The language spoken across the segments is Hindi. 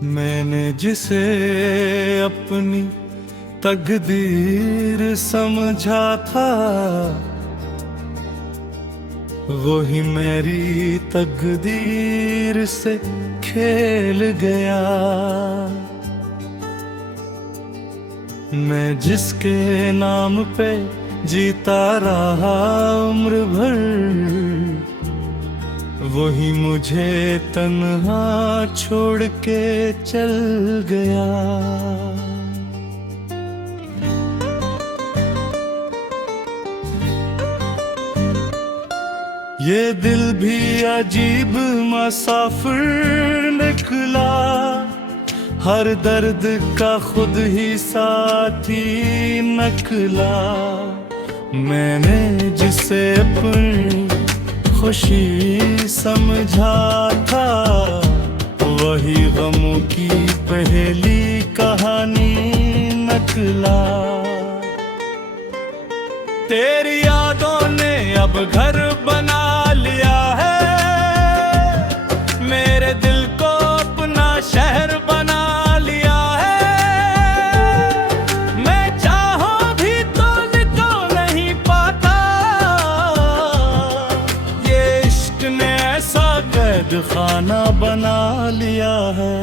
मैंने जिसे अपनी तकदीर समझा था, वही मेरी तकदीर से खेल गया। मैं जिसके नाम पे जीता रहा उम्र भर, वही मुझे तन्हा छोड़ के चल गया। ये दिल भी अजीब मुसाफिर निकला, हर दर्द का खुद ही साथी निकला। मैंने जिसे अपनी खुशी समझा था, वही गमों की पहली कहानी निकला। तेरी यादों ने अब घर बना लिया है, मेरे दिल को अपना शहर बना लिया है। मैं चाहूं भी तो निकल नहीं पाता, ये इश्क ने ऐसा कैद खाना बना लिया है।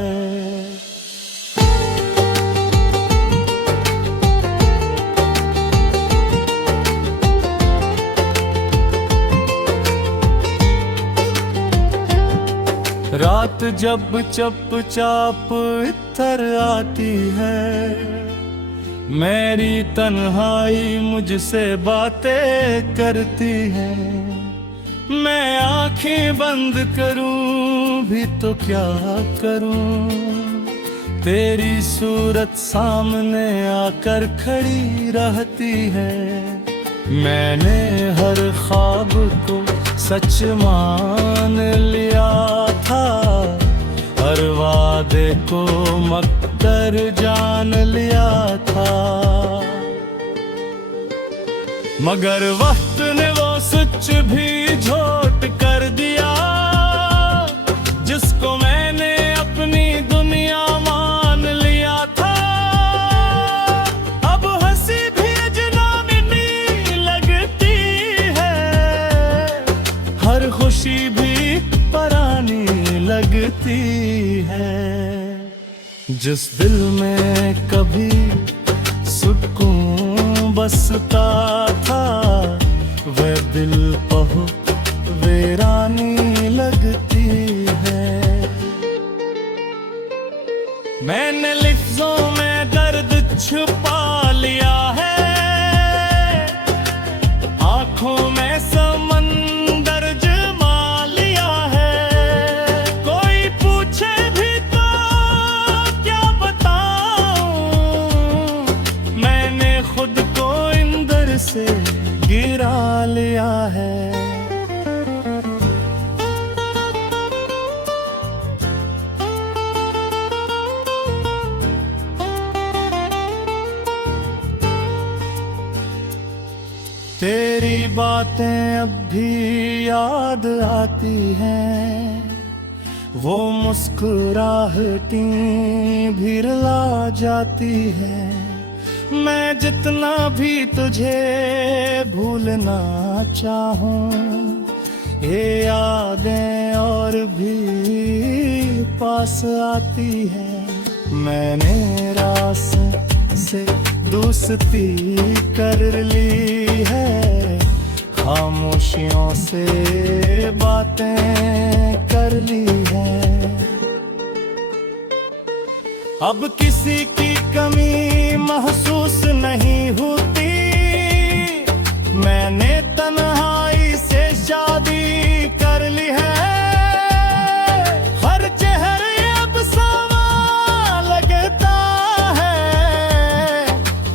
रात जब चुपचाप इतर आती है, मेरी तन्हाई मुझसे बातें करती है। मैं आंखें बंद करूं भी तो क्या करूं, तेरी सूरत सामने आकर खड़ी रहती है। मैंने हर ख्वाब को सच मान लिया था, हर वादे को मकदर जान लिया था। मगर वक्त ने वो सच भी झोट कर दिया, जिसको मैंने अपनी दुनिया मान लिया था। अब हंसी भी अजनबी लगती है, हर खुशी भी परानी लगती है। जिस दिल में कभी सुकून बसता था, वह दिल बहुत वीरानी लगती है। मैंने लफ्जों में दर्द छुपा लिया है, आंखों में समंदर जमा लिया है। कोई पूछे भी तो क्या बताऊं, मैंने खुद को इंदर से गिरा लिया है। तेरी बातें अब भी याद आती हैं, वो मुस्कुराहटी भी रुला जाती है। मैं जितना भी तुझे भूलना चाहूं, ये यादें और भी पास आती है। मैंने रास से दोस्ती कर ली है, खामोशियों से बातें कर ली है। अब किसी की कमी महसूस नहीं होती, मैंने तन्हाई से शादी कर ली है। हर चेहरे अब सावा लगता है,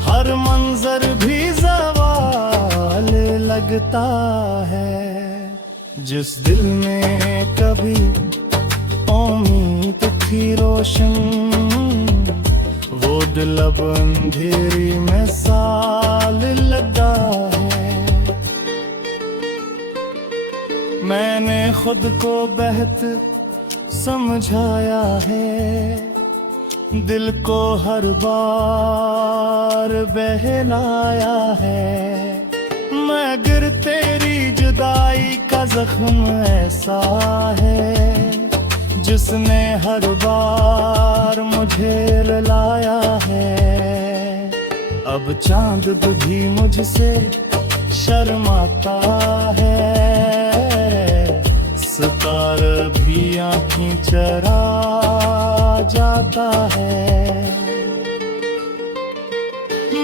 हर मंजर भी ज़वाल लगता है। जिस दिल में कभी उम्मीद थी रोशन, वो दिल अब अंधेरी में साल लगा है। मैंने खुद को बेहतर समझाया है, दिल को हर बार बहलाया है, मगर तेरी जुदाई का जख्म ऐसा है जिसने हर बार मुझे रुलाया है। अब चांद भी मुझसे शर्माता है, सितारा भी आँखें चरा जाता है।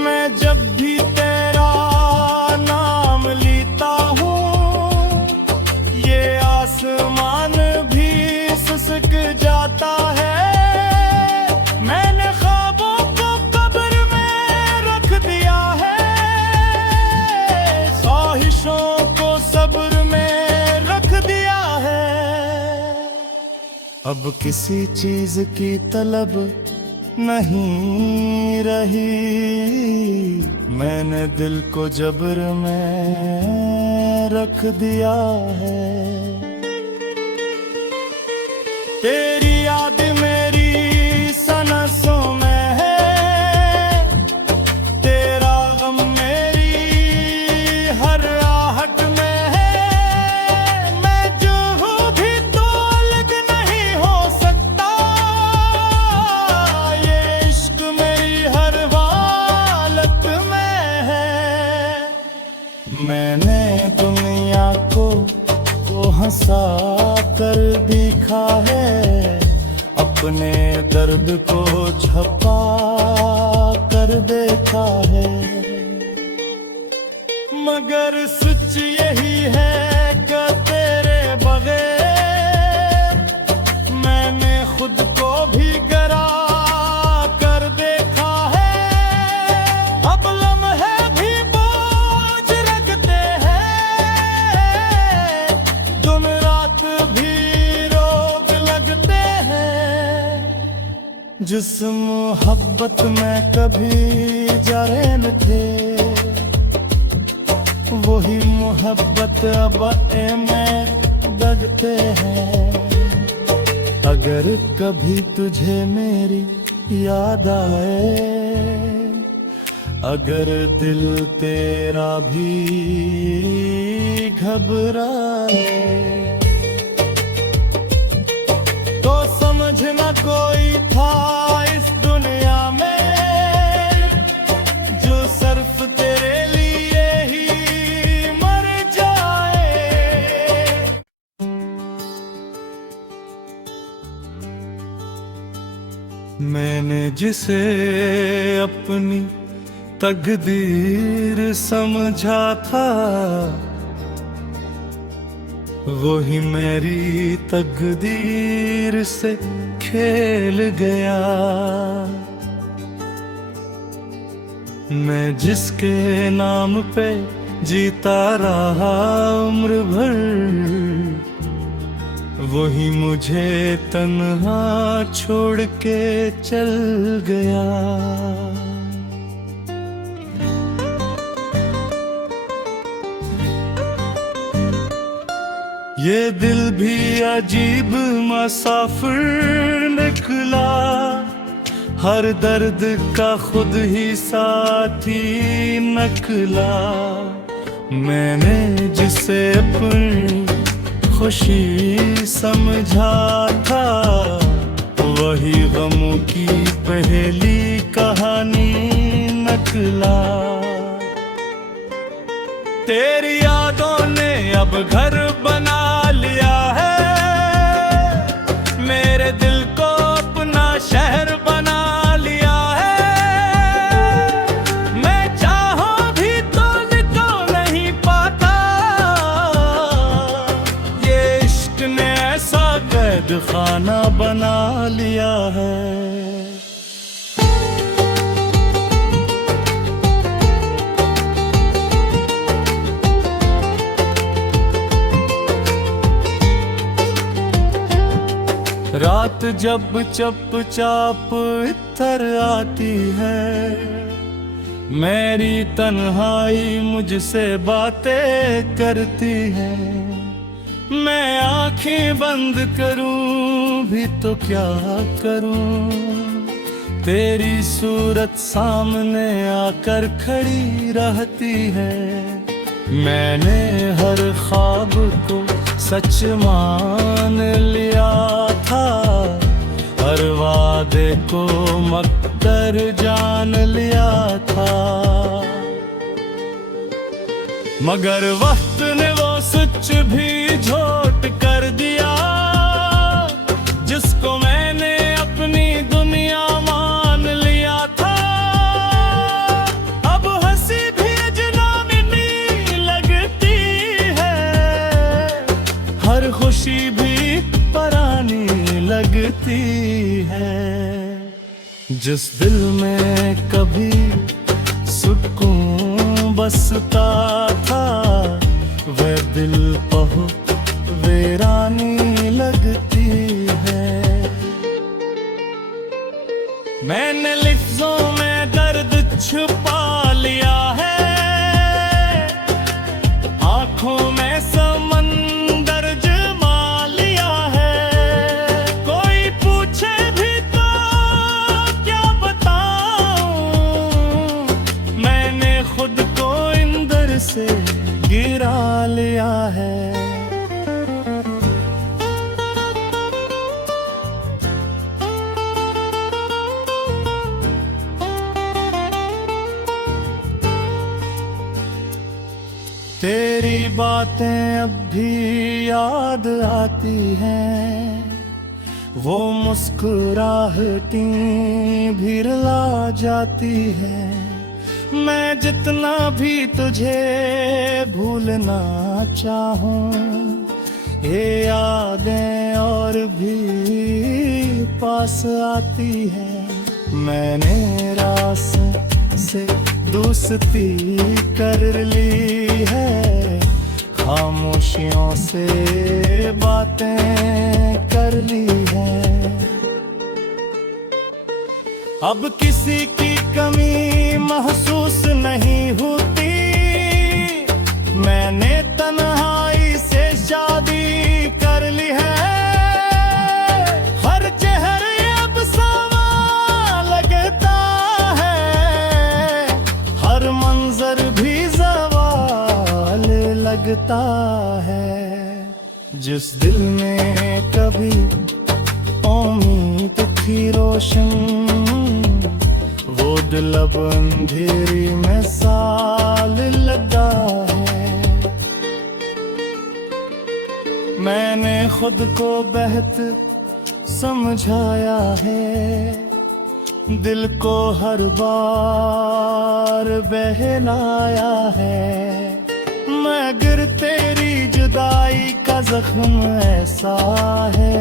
मैं जब भी तेरा नाम लेता हूँ, ये आसमान भी सिसक जाता है। मैंने ख्वाबों को कब्र में रख दिया है, ख्वाहिशों को सब्र में रख दिया है। अब किसी चीज की तलब नहीं रही, मैंने दिल को जबर में रख दिया है। तेरी याद मेरी सनसों में है, तेरा गम मेरी हर आहट में है। मैं जो हूँ भी तो अलग नहीं हो सकता, ये इश्क मेरी हर हालत में है। मैंने दुनिया को हंसा कर दिखा है, अपने दर्द को छपा कर देखा है। मगर सच यही है कि तेरे बगैर मैंने खुद को भी गरा कर देखा है। अब लम्हे भी बोझ रखते हैं, दिन रात भी रोग लगते हैं। जिस मोहब्बत में कभी जरन थे, वही मोहब्बत अब में दगते हैं। अगर कभी तुझे मेरी याद आए, अगर दिल तेरा भी घबराए, तो समझना कोई था इस दुनिया में जो सिर्फ तेरे लिए ही मर जाए। मैंने जिसे अपनी तकदीर समझा था, वही मेरी तकदीर से खेल गया। मैं जिसके नाम पे जीता रहा उम्र भर, वही मुझे तन्हा छोड़ के चल गया। ये दिल भी अजीब मुसाफिर निकला, हर दर्द का खुद ही साथी निकला। मैंने जिसे अपनी खुशी समझा था, वही गमों की पहली कहानी निकला। तेरी यादों ने अब घर बना लिया है, मेरे दिल को अपना शहर बना लिया है। मैं चाहूं भी तो निकल नहीं पाता, ये इश्क ने ऐसा कैद खाना बना लिया है। रात जब चुपचाप इतर आती है, मेरी तन्हाई मुझसे बातें करती है। मैं आंखें बंद करूं भी तो क्या करूं, तेरी सूरत सामने आकर खड़ी रहती है। मैंने हर ख्वाब को सच मान लिया था, हर वादे को मकदर जान लिया था। मगर वक्त ने वो सच भी झोट कर दिया, जिसको मैंने अपनी दुनिया मान लिया था। अब हंसी भी अजनबी लगती है, हर खुशी भी परानी लगती है। जिस दिल में कभी सुकून बसता था, वह दिल बहुत वीरानी लगती है। मैंने लफ्जों में दर्द छुपा लिया है, आंखों में समंदर जमा लिया है। कोई पूछे भी तो क्या बताऊं, मैंने खुद को इंदर से गिरा लिया है। तेरी बातें अब भी याद आती हैं, वो मुस्कुराहटी भी रुला जाती है। मैं जितना भी तुझे भूलना चाहूं, ये यादें और भी पास आती है। मैंने रास से दोस्ती कर ली है, खामोशियों से बातें कर ली है। अब किसी की कमी महसूस नहीं होती, मैंने तन्हाई से शादी कर ली है। हर चेहरे अब सावा लगता है, हर मंजर भी ज़वाल लगता है। जिस दिल में कभी उम्मीद थी रोशन, वो दिल अब अंधेरी में साल लगा है। मैंने खुद को बेहद समझाया है, दिल को हर बार बहलाया है। मगर तेरी जुदाई का जख्म ऐसा है,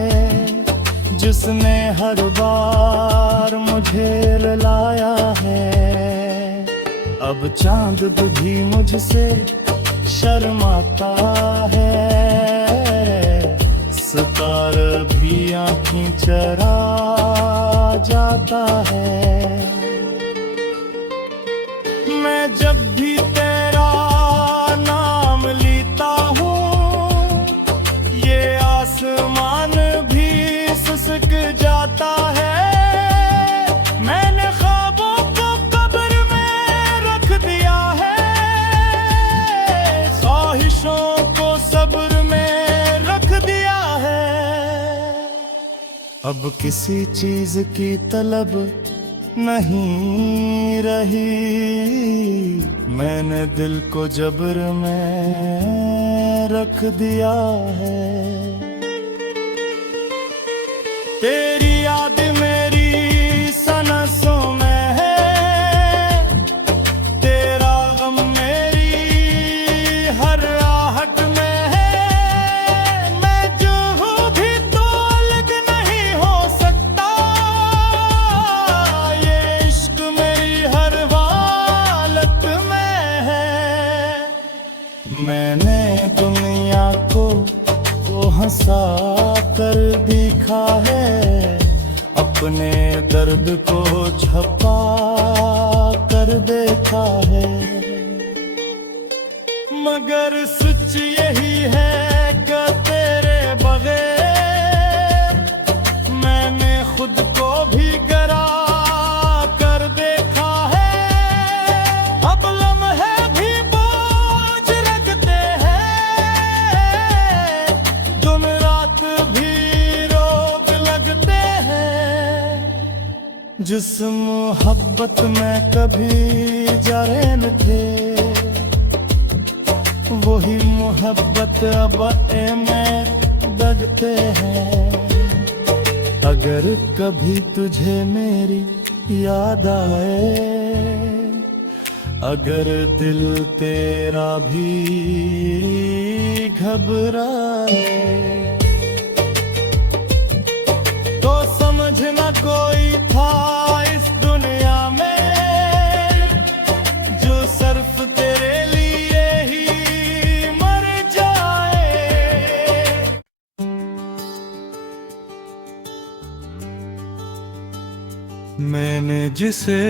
जिसने हर बार मुझे रुलाया है। अब चांद भी मुझसे शर्माता है, सितारा भी आँखें चरा जाता है। मैं जब भी तेरा नाम लेता हूँ, ये आसमान भी सिसक जाता है। मैंने ख्वाबों को कब्र में रख दिया है, ख्वाहिशों को सब्र में रख दिया है। अब किसी चीज की तलब नहीं रही, मैंने दिल को जब्र में रख दिया है। तेरी याद मेरी सनसों में है, तेरा गम मेरी हर आहट में है। मैं जो हूँ भी तो अलग नहीं हो सकता, ये इश्क मेरी हर हालत में है। मैंने दुनिया को हंसा कर दिखा है, अपने दर्द को छपा कर देखा है। मगर सच यही है कि तेरे बगैर मैंने खुद को भी गरा जिस मोहब्बत में कभी जारे न थे, वही मोहब्बत अब में दगते हैं। अगर कभी तुझे मेरी याद आए, अगर दिल तेरा भी घबराए, तो समझना कोई था इस दुनिया में जो सिर्फ तेरे लिए ही मर जाए। मैंने जिसे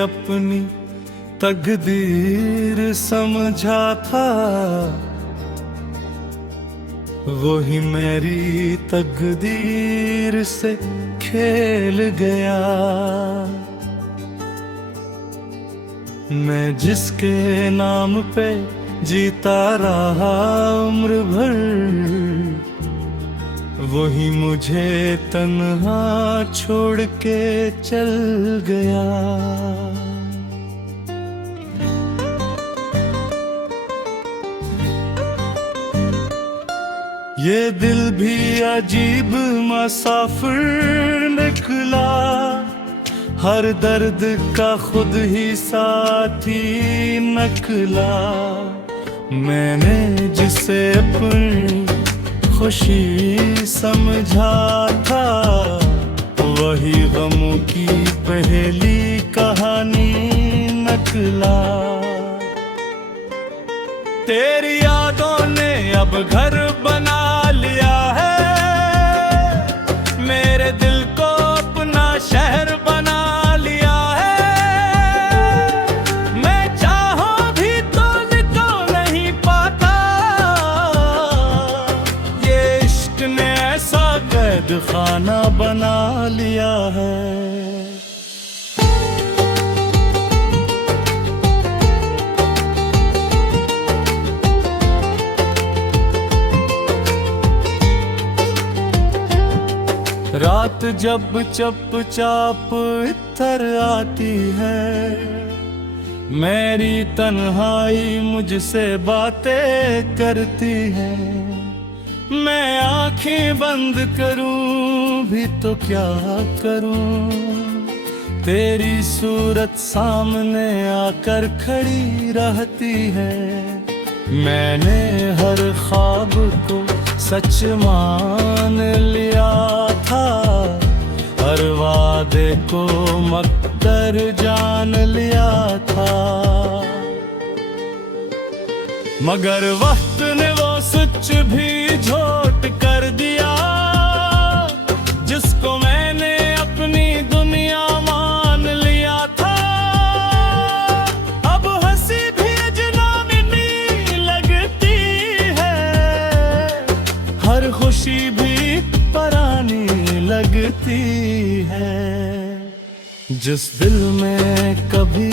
अपनी तकदीर समझा था, वही मेरी तकदीर से खेल गया। मैं जिसके नाम पे जीता रहा उम्र भर, वही मुझे तन्हा छोड़ के चल गया। ये दिल भी अजीब मुसाफिर निकला, हर दर्द का खुद ही साथी निकला। मैंने जिसे अपनी खुशी समझा था, वही गमों की पहली कहानी निकला। तेरी यादों ने अब घर बना लिया है, मेरे दिल को अपना शहर बना लिया है। मैं चाहूं भी तो निकल नहीं पाता, ये इश्क ने ऐसा कैद खाना बना लिया है। रात जब चुपचाप इतर आती है, मेरी तन्हाई मुझसे बातें करती है। मैं आंखें बंद करूं भी तो क्या करूं, तेरी सूरत सामने आकर खड़ी रहती है। मैंने हर ख्वाब को सच मान लिया था, हर वादे को मकदर जान लिया था। मगर वक्त ने वो सच भी झोट कर दिया, जिसको मैंने अपनी दुनिया मान लिया था। अब हंसी भी अजनबी लगती है, हर खुशी भी परानी लगती है। जिस दिल में कभी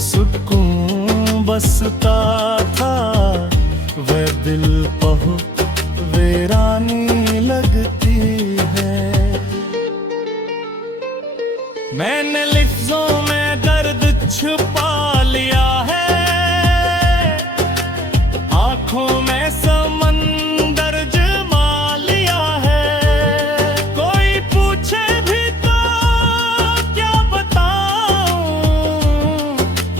सुकून बसता था, वह दिल बहुत वीरानी लगती है। मैंने लफ्जों में दर्द छुपा लिया है, आंखों में समंदर जमा लिया है। कोई पूछे भी तो क्या बताऊं,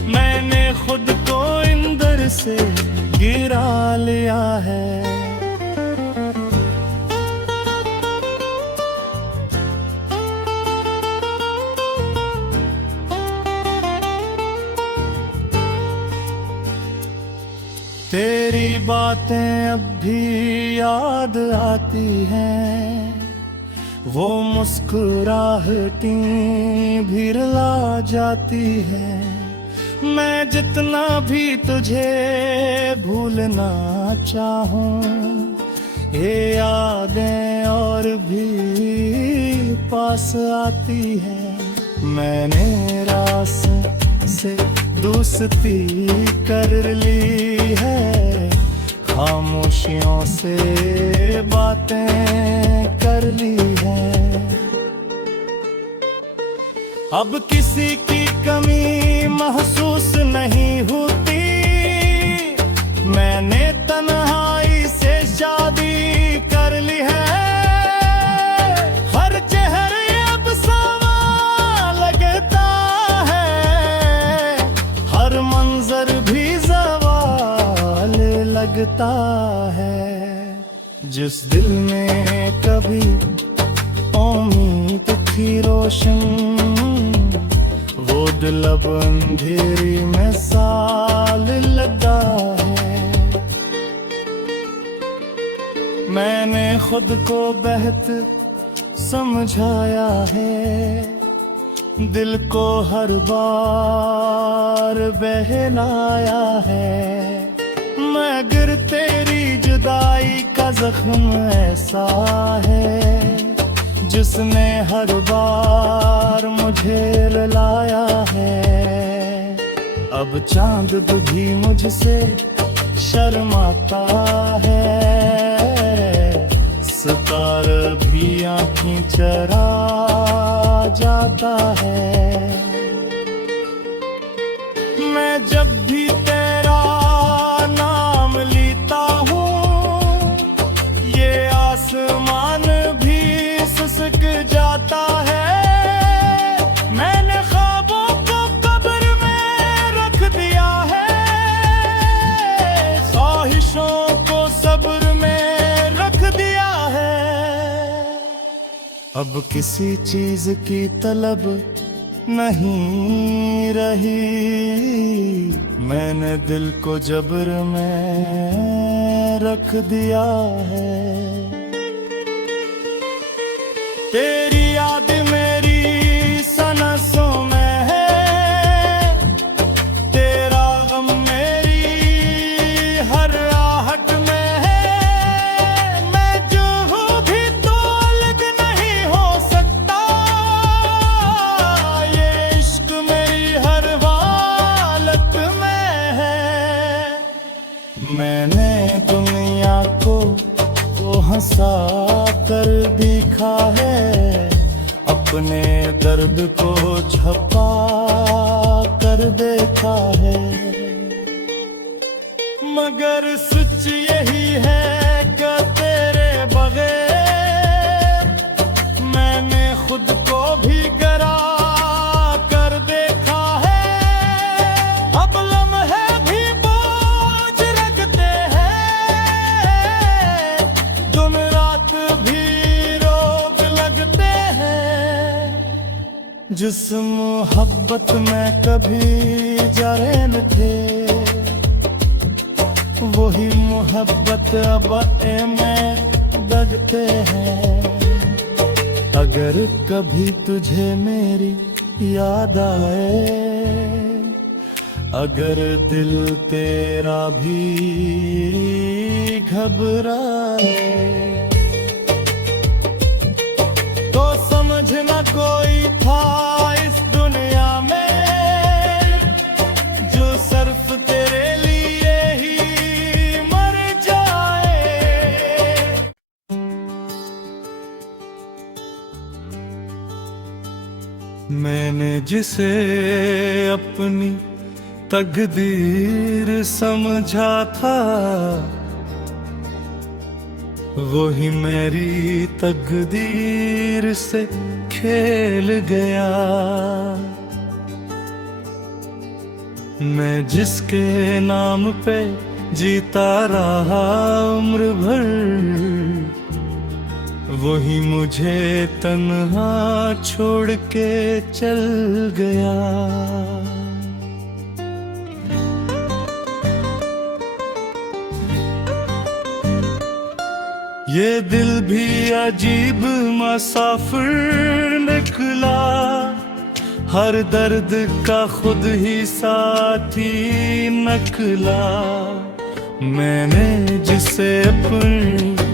मैंने खुद को इंदर से गिरा लिया है। तेरी बातें अब भी याद आती हैं, वो मुस्कुराहटी भी रुला जाती है। मैं जितना भी तुझे भूलना चाहूं, ये यादें और भी पास आती है। मैंने रास से दोस्ती कर ली है, खामोशियों से बातें कर ली है। अब किसी की कमी महसूस नहीं होती। मैंने तन्हाई से शादी कर ली है। हर चेहरे अब सावा लगता है, हर मंजर भी ज़वाल लगता है। जिस दिल में कभी उम्मीद थी रोशन, वो दिल अब अंधेरी में साल लगा है। मैंने खुद को बेहद समझाया है, दिल को हर बार बहलाया है। मगर तेरी जुदाई का जख्म ऐसा है, जिसने हर बार मुझे रुलाया है। अब चांद भी मुझसे शर्माता है, सितारा भी आँखें चरा जाता है। मैं जब भी तेरा नाम लेता हूँ, ये आसमान भी सिसक जाता है। मैंने ख्वाबों को कब्र में रख दिया है, ख्वाहिशों को सब्र में रख दिया है। अब किसी चीज की तलब नहीं रही, मैंने दिल को जब्र में रख दिया है। तेरी याद मेरी सनसों में है, तेरा गम मेरी हर आहट में है। मैं जो हूँ भी तो अलग नहीं हो सकता, ये इश्क मेरी हर हालत में है। मैंने दुनिया को हंसा कर दिखा है, अपने दर्द को छपा कर देखा है। मगर सच यही है कि तेरे बगैर मैंने खुद को भी गरा कर देखा है। अब लम्हे भी बोझ रखते हैं, दिन रात भी रोग लगते हैं। जिस मोहब्बत में कभी जरन थे, वही मोहब्बत अब में दगते हैं। अगर कभी तुझे मेरी याद आए, अगर दिल तेरा भी घबराए, तो समझना कोई था इस दुनिया में, जो सिर्फ तेरे लिए ही मर जाए। मैंने जिसे अपनी तकदीर समझा था, वही मेरी तकदीर से खेल गया। मैं जिसके नाम पे जीता रहा उम्र भर, वही मुझे तन्हा छोड़ के चल गया। ये दिल भी अजीब मुसाफिर निकला, हर दर्द का खुद ही साथी निकला। मैंने जिसे अपनी